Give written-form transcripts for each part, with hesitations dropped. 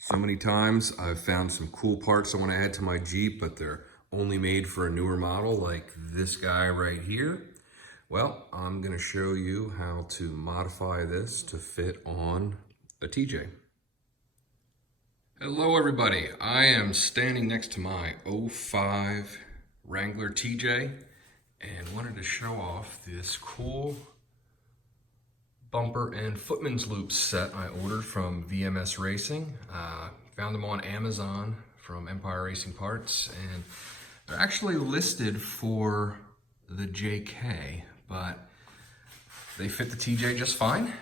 So many times I've found some cool parts I want to add to my Jeep, but they're only made for a newer model like this guy right here. Well, I'm going to show you how to modify this to fit on a TJ. Hello everybody, I am standing next to my '05 Wrangler TJ and wanted to show off this cool bumper and footman's loop set I ordered from VMS Racing. Found them on Amazon from Empire Racing Parts, and they're actually listed for the JK, but they fit the TJ just fine.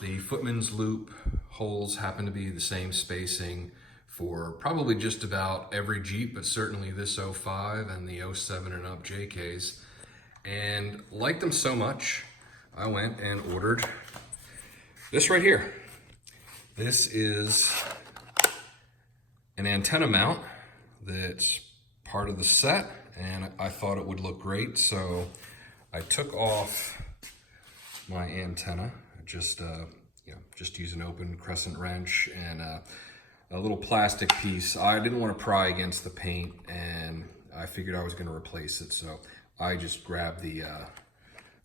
The footman's loop holes happen to be the same spacing for probably just about every Jeep, but certainly this '05 and the '07 and up JKs. And liked them so much, I went and ordered this right here. This is an antenna mount that's part of the set, and I thought it would look great, so I took off my antenna. Just use an open crescent wrench and a little plastic piece. I didn't want to pry against the paint, and I figured I was going to replace it, so I just grabbed the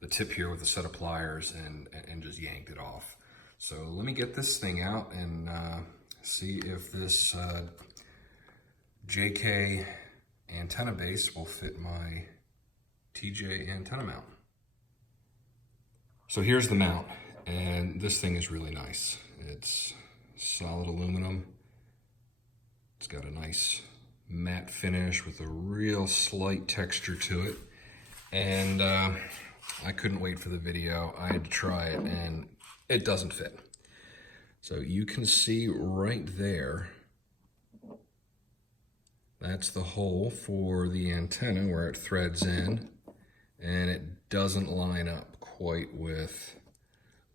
tip here with a set of pliers and just yanked it off. So let me get this thing out and see if this JK antenna base will fit my TJ antenna mount. So here's the mount, and this thing is really nice. It's solid aluminum. It's got a nice matte finish with a real slight texture to it. And I couldn't wait for the video. I had to try it, and it doesn't fit. So you can see right there, that's the hole for the antenna where it threads in, and it doesn't line up quite with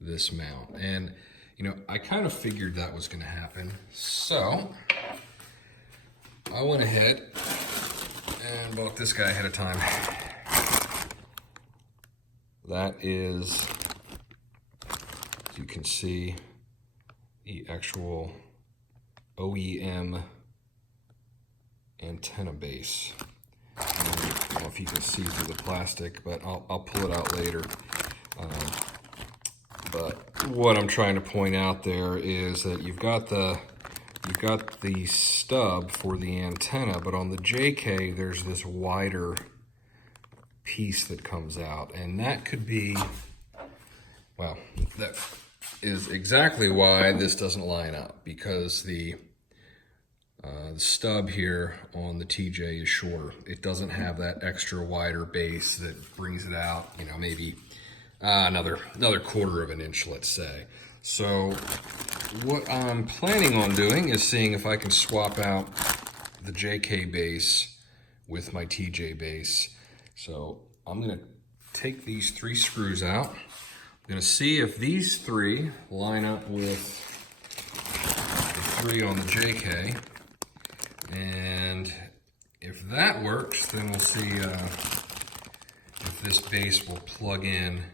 this mount. And you know, I kind of figured that was going to happen, so I went ahead and bought this guy ahead of time. That is, as you can see, the actual OEM antenna base. I don't know if you can see through the plastic, but I'll pull it out later. But what I'm trying to point out there is that you've got the stub for the antenna, but on the JK there's this wider piece that comes out, and that could be, well, that is exactly why this doesn't line up, because the stub here on the TJ is shorter. It doesn't have that extra wider base that brings it out, you know, maybe another quarter of an inch, let's say. So what I'm planning on doing is seeing if I can swap out the JK base with my TJ base. So I'm going to take these 3 screws out. I'm going to see if these 3 line up with the 3 on the JK. And if that works, then we'll see if this base will plug in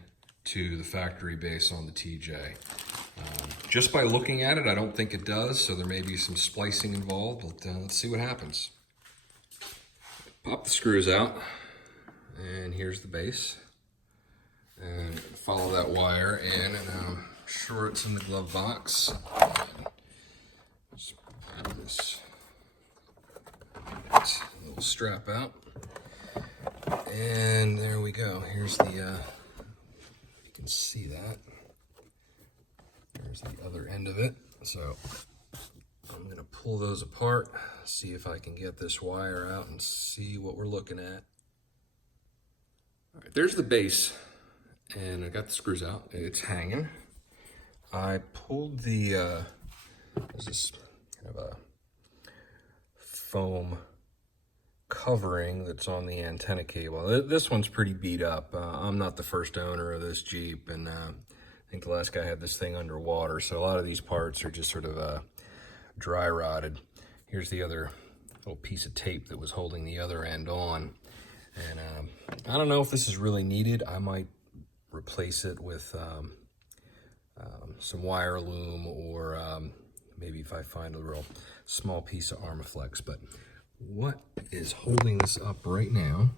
to the factory base on the TJ. Just by looking at it, I don't think it does, so there may be some splicing involved, but let's see what happens. Pop the screws out, and here's the base. And follow that wire in, and I'm sure it's in the glove box. Just pull this little strap out, and there we go. Here's the, you can see that. There's the other end of it. So I'm gonna pull those apart, see if I can get this wire out and see what we're looking at. All right, there's the base, and I got the screws out. It's hanging. I pulled the, there's this kind of a foam covering that's on the antenna cable. This one's pretty beat up. I'm not the first owner of this Jeep, and I think the last guy had this thing underwater, so a lot of these parts are just sort of dry rotted. Here's the other little piece of tape that was holding the other end on, and I don't know if this is really needed. I might replace it with some wire loom or maybe if I find a real small piece of Armaflex. But what is holding this up right now,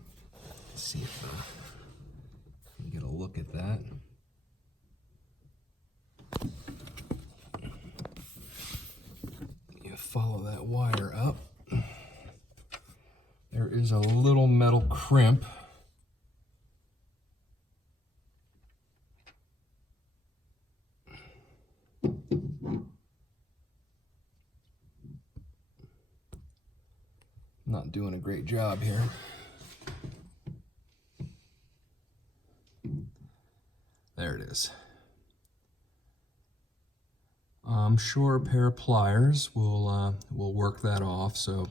let's see if we can get a look at that. You follow that wire up. There is a little metal crimp. Not doing a great job here. There it is. I'm sure a pair of pliers will work that off, so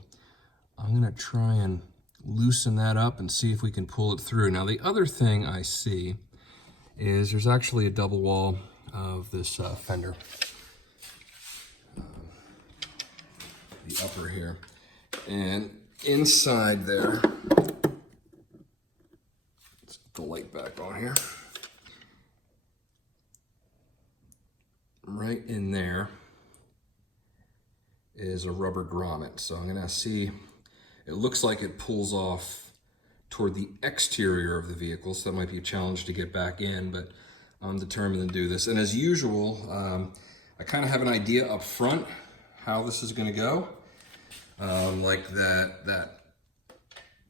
I'm gonna try and loosen that up and see if we can pull it through. Now the other thing I see is there's actually a double wall of this fender. The upper here. And inside there, let's get the light back on here. Right in there is a rubber grommet. So I'm gonna see, it looks like it pulls off toward the exterior of the vehicle, so that might be a challenge to get back in, but I'm determined to do this. And as usual, I kind of have an idea up front how this is gonna go. Like that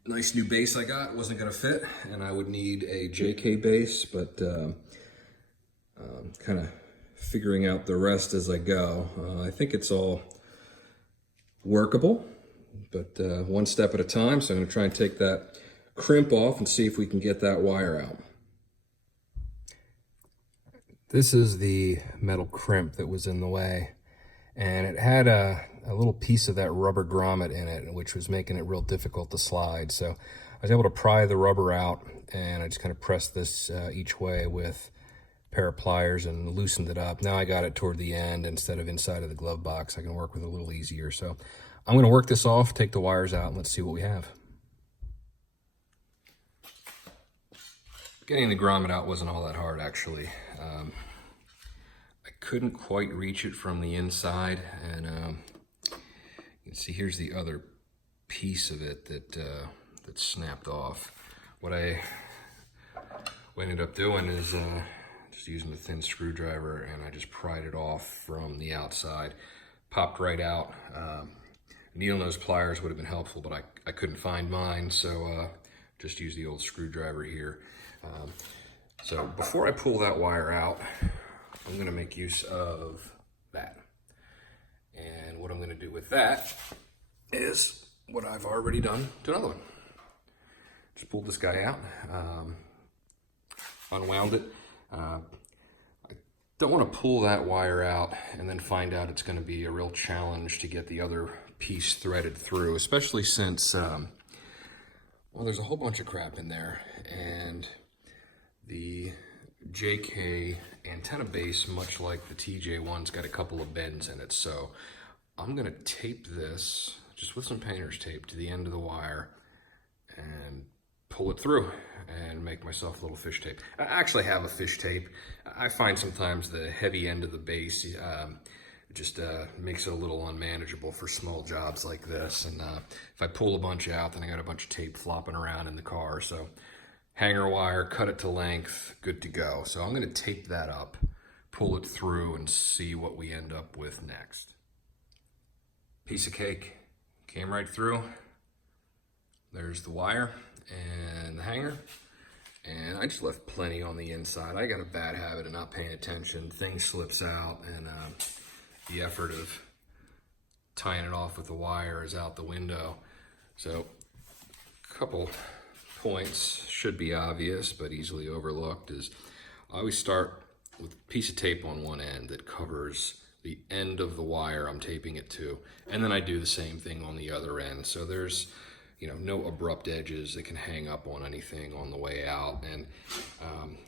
nice new base I got wasn't gonna fit, and I would need a JK base, but kind of figuring out the rest as I go. I think it's all workable, but one step at a time. So I'm gonna try and take that crimp off and see if we can get that wire out. This is the metal crimp that was in the way, and it had a little piece of that rubber grommet in it, which was making it real difficult to slide. So I was able to pry the rubber out, and I just kind of pressed this each way with a pair of pliers and loosened it up. Now I got it toward the end instead of inside of the glove box. I can work with it a little easier. So I'm gonna work this off, take the wires out, and let's see what we have. Getting the grommet out wasn't all that hard, actually. I couldn't quite reach it from the inside, and you can see here's the other piece of it that snapped off. What I ended up doing is just using a thin screwdriver, and I just pried it off from the outside. Popped right out. Needle nose pliers would have been helpful, but I couldn't find mine, so just use the old screwdriver here. So before I pull that wire out, I'm going to make use of that. And what I'm going to do with that is what I've already done to another one. Just pulled this guy out, unwound it. I don't want to pull that wire out and then find out it's going to be a real challenge to get the other piece threaded through, especially since, well, there's a whole bunch of crap in there, and the JK antenna base, much like the TJ1's, got a couple of bends in it. So I'm gonna tape this just with some painter's tape to the end of the wire and pull it through and make myself a little fish tape. I actually have a fish tape. I find sometimes the heavy end of the base just makes it a little unmanageable for small jobs like this. And if I pull a bunch out, then I got a bunch of tape flopping around in the car. So hanger wire, cut it to length, good to go. So I'm gonna tape that up, pull it through, and see what we end up with next. Piece of cake, came right through. There's the wire and the hanger. And I just left plenty on the inside. I got a bad habit of not paying attention. Thing slips out, and the effort of tying it off with the wire is out the window. So a couple points should be obvious but easily overlooked is I always start with a piece of tape on one end that covers the end of the wire I'm taping it to, and then I do the same thing on the other end, so there's no abrupt edges that can hang up on anything on the way out. And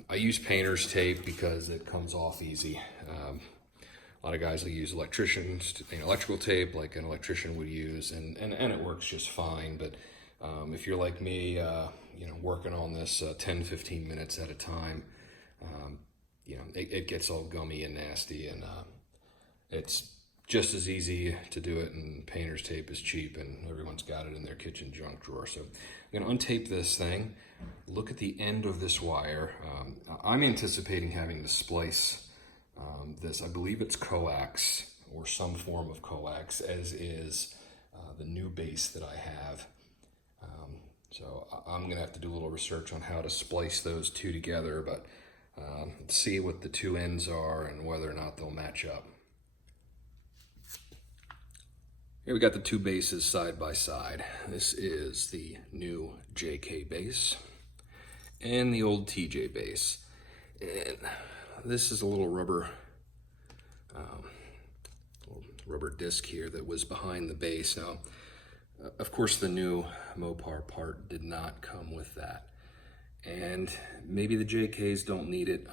I use painter's tape because it comes off easy. A lot of guys will use electrical tape like an electrician would use, and it works just fine. But if you're like me, working on this 10-15 minutes at a time, it gets all gummy and nasty, and it's just as easy to do it, and painter's tape is cheap, and everyone's got it in their kitchen junk drawer. So I'm gonna untape this thing, look at the end of this wire. I'm anticipating having to splice this. I believe it's coax or some form of coax, as is the new base that I have. So I'm gonna have to do a little research on how to splice those two together, but see what the two ends are and whether or not they'll match up. Here we got the two bases side by side. This is the new JK base and the old TJ base. And this is a little rubber disc here that was behind the base. Now, of course, the new Mopar part did not come with that. And maybe the JKs don't need it.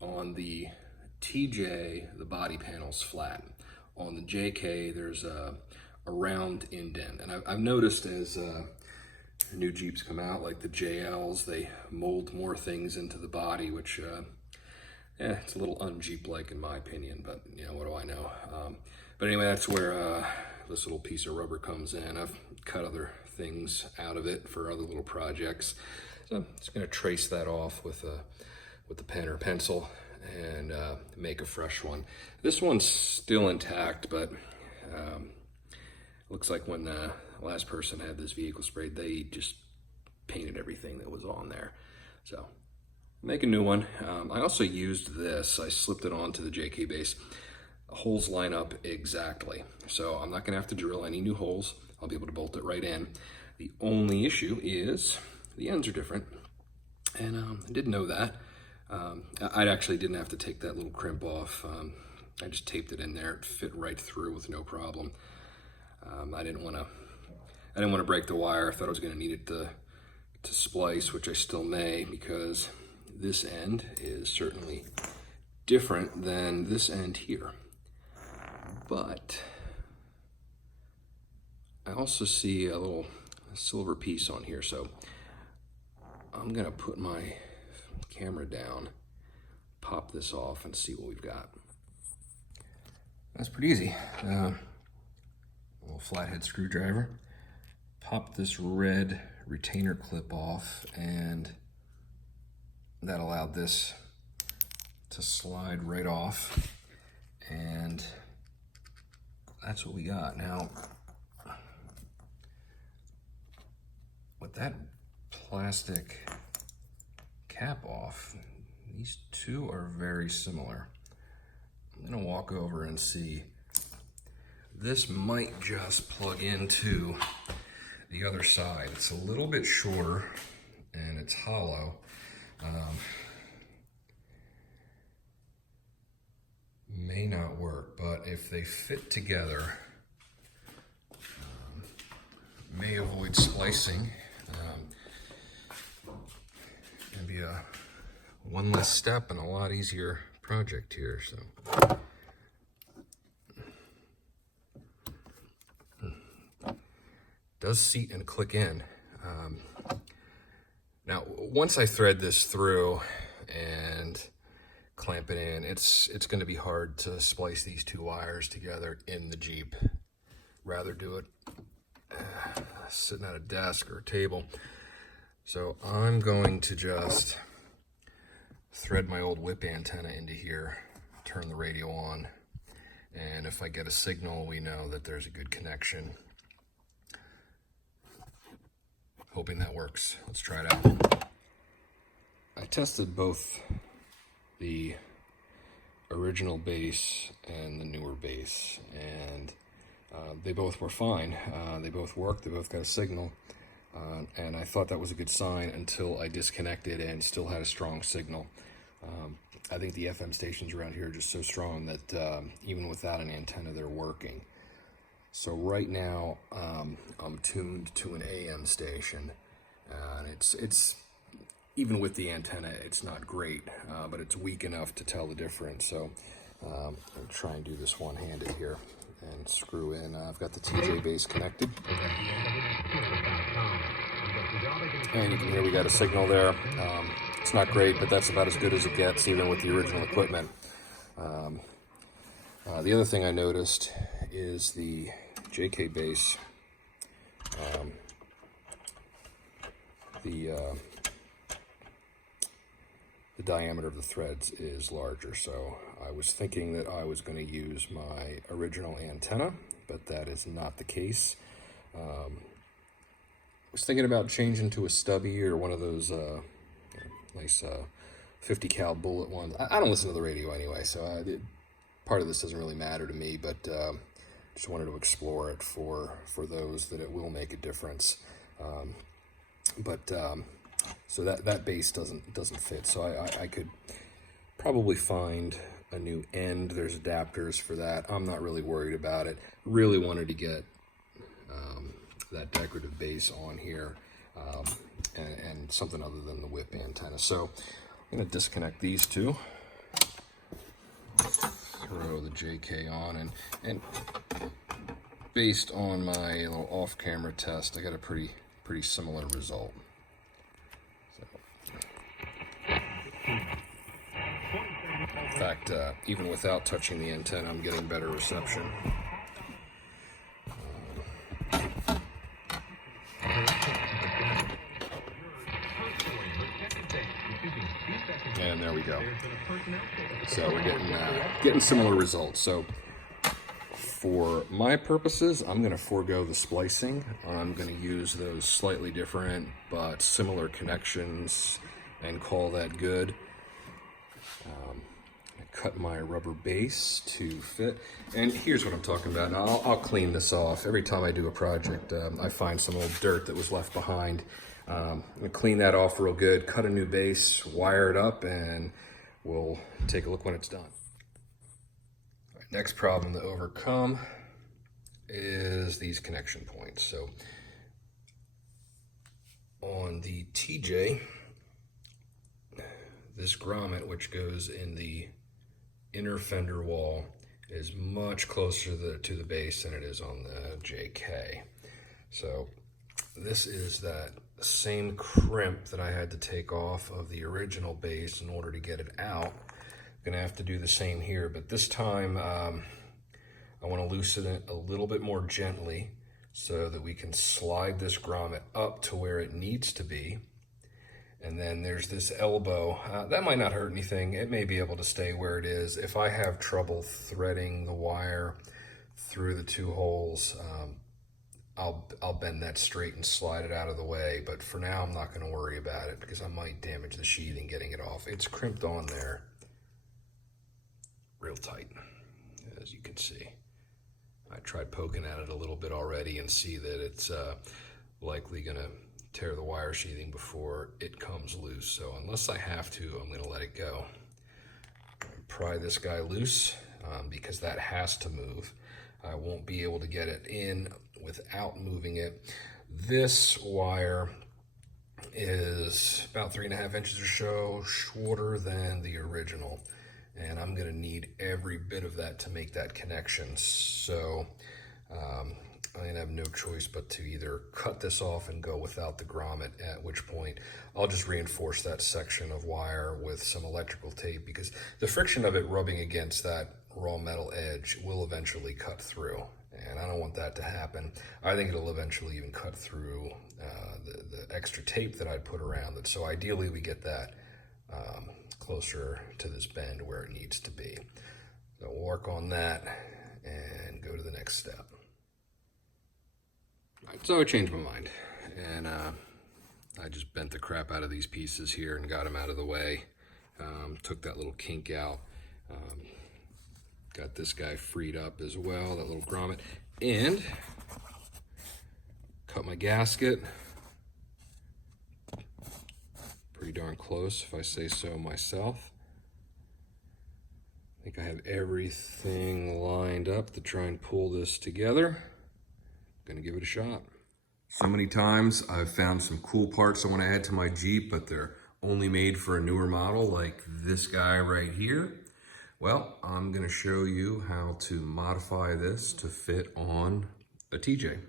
On the TJ, the body panel's flat. On the JK, there's a round indent. And I've noticed as new Jeeps come out, like the JLs, they mold more things into the body, which, it's a little un-Jeep-like in my opinion, but, you know, what do I know? But anyway, that's where this little piece of rubber comes in. I've cut other things out of it for other little projects. So I'm just gonna trace that off with the pen or pencil and make a fresh one. This one's still intact, but looks like when the last person had this vehicle sprayed, they just painted everything that was on there. So make a new one. I also used this. I slipped it onto the JK base. The holes line up exactly. So I'm not gonna have to drill any new holes. I'll be able to bolt it right in. The only issue is the ends are different. And I didn't know that. I actually didn't have to take that little crimp off. I just taped it in there. It fit right through with no problem. I didn't want to break the wire. I thought I was going to need it to splice, which I still may, because this end is certainly different than this end here. But I also see a little silver piece on here, so I'm going to put my camera down, pop this off, and see what we've got. That's pretty easy. A little flathead screwdriver. Pop this red retainer clip off, and that allowed this to slide right off. And that's what we got. Now, with that plastic cap off, these two are very similar. I'm gonna walk over and see. This might just plug into the other side. It's a little bit shorter and it's hollow. May not work, but if they fit together, may avoid splicing. Gonna be a one less step and a lot easier project here. So does seat and click in. Now once I thread this through and clamp it in, it's going to be hard to splice these two wires together in the Jeep. Rather do it sitting at a desk or a table. So I'm going to just thread my old whip antenna into here, turn the radio on, and if I get a signal, we know that there's a good connection. Hoping that works. Let's try it out. I tested both the original base and the newer base, and they both were fine. They both worked, they both got a signal, and I thought that was a good sign until I disconnected and still had a strong signal. I think the FM stations around here are just so strong that even without an antenna, they're working. So right now, I'm tuned to an AM station, and it's even with the antenna, it's not great, but it's weak enough to tell the difference. So I'll try and do this one-handed here and screw in. I've got the TJ base connected, and you can hear we got a signal there. It's not great, but that's about as good as it gets, even with the original equipment. The other thing I noticed is the JK base. The diameter of the threads is larger, so I was thinking that I was going to use my original antenna, but that is not the case. I was thinking about changing to a stubby or one of those nice 50 cal bullet ones. I don't listen to the radio anyway, so part of this doesn't really matter to me, but just wanted to explore it for those that it will make a difference. So that base doesn't fit. So I could probably find a new end. There's adapters for that. I'm not really worried about it. Really wanted to get that decorative base on here and something other than the whip antenna. So I'm going to disconnect these two. Throw the JK on, and based on my little off-camera test, I got a pretty similar result. In fact, even without touching the antenna, I'm getting better reception. And there we go. So we're getting similar results. So for my purposes, I'm going to forego the splicing. I'm going to use those slightly different but similar connections and call that good. I cut my rubber base to fit, and here's what I'm talking about. Now I'll clean this off. Every time I do a project, I find some old dirt that was left behind. I'm going to clean that off real good, cut a new base, wire it up, and we'll take a look when it's done. All right, next problem to overcome is these connection points. So on the TJ, this grommet, which goes in the inner fender wall, is much closer to the base than it is on the JK. So this is that same crimp that I had to take off of the original base in order to get it out. I'm gonna have to do the same here, but this time I want to loosen it a little bit more gently so that we can slide this grommet up to where it needs to be. And then there's this elbow. That might not hurt anything. It may be able to stay where it is. If I have trouble threading the wire through the two holes, I'll bend that straight and slide it out of the way. But for now, I'm not going to worry about it because I might damage the sheathing getting it off. It's crimped on there real tight, as you can see. I tried poking at it a little bit already and see that it's likely going to tear the wire sheathing before it comes loose. So unless I have to, I'm going to let it go. Pry this guy loose because that has to move. I won't be able to get it in without moving it. This wire is about 3.5 inches or so shorter than the original, and I'm going to need every bit of that to make that connection. So I'm going to have no choice but to either cut this off and go without the grommet, at which point I'll just reinforce that section of wire with some electrical tape, because the friction of it rubbing against that raw metal edge will eventually cut through, and I don't want that to happen. I think it'll eventually even cut through the extra tape that I put around it. So ideally we get that closer to this bend where it needs to be. So we'll work on that and go to the next step. So I changed my mind, and I just bent the crap out of these pieces here and got them out of the way. Took that little kink out. Got this guy freed up as well, that little grommet, and cut my gasket. Pretty darn close, if I say so myself. I think I have everything lined up to try and pull this together. Gonna give it a shot. So many times I've found some cool parts I want to add to my Jeep, but they're only made for a newer model like this guy right here. Well, I'm gonna show you how to modify this to fit on a TJ.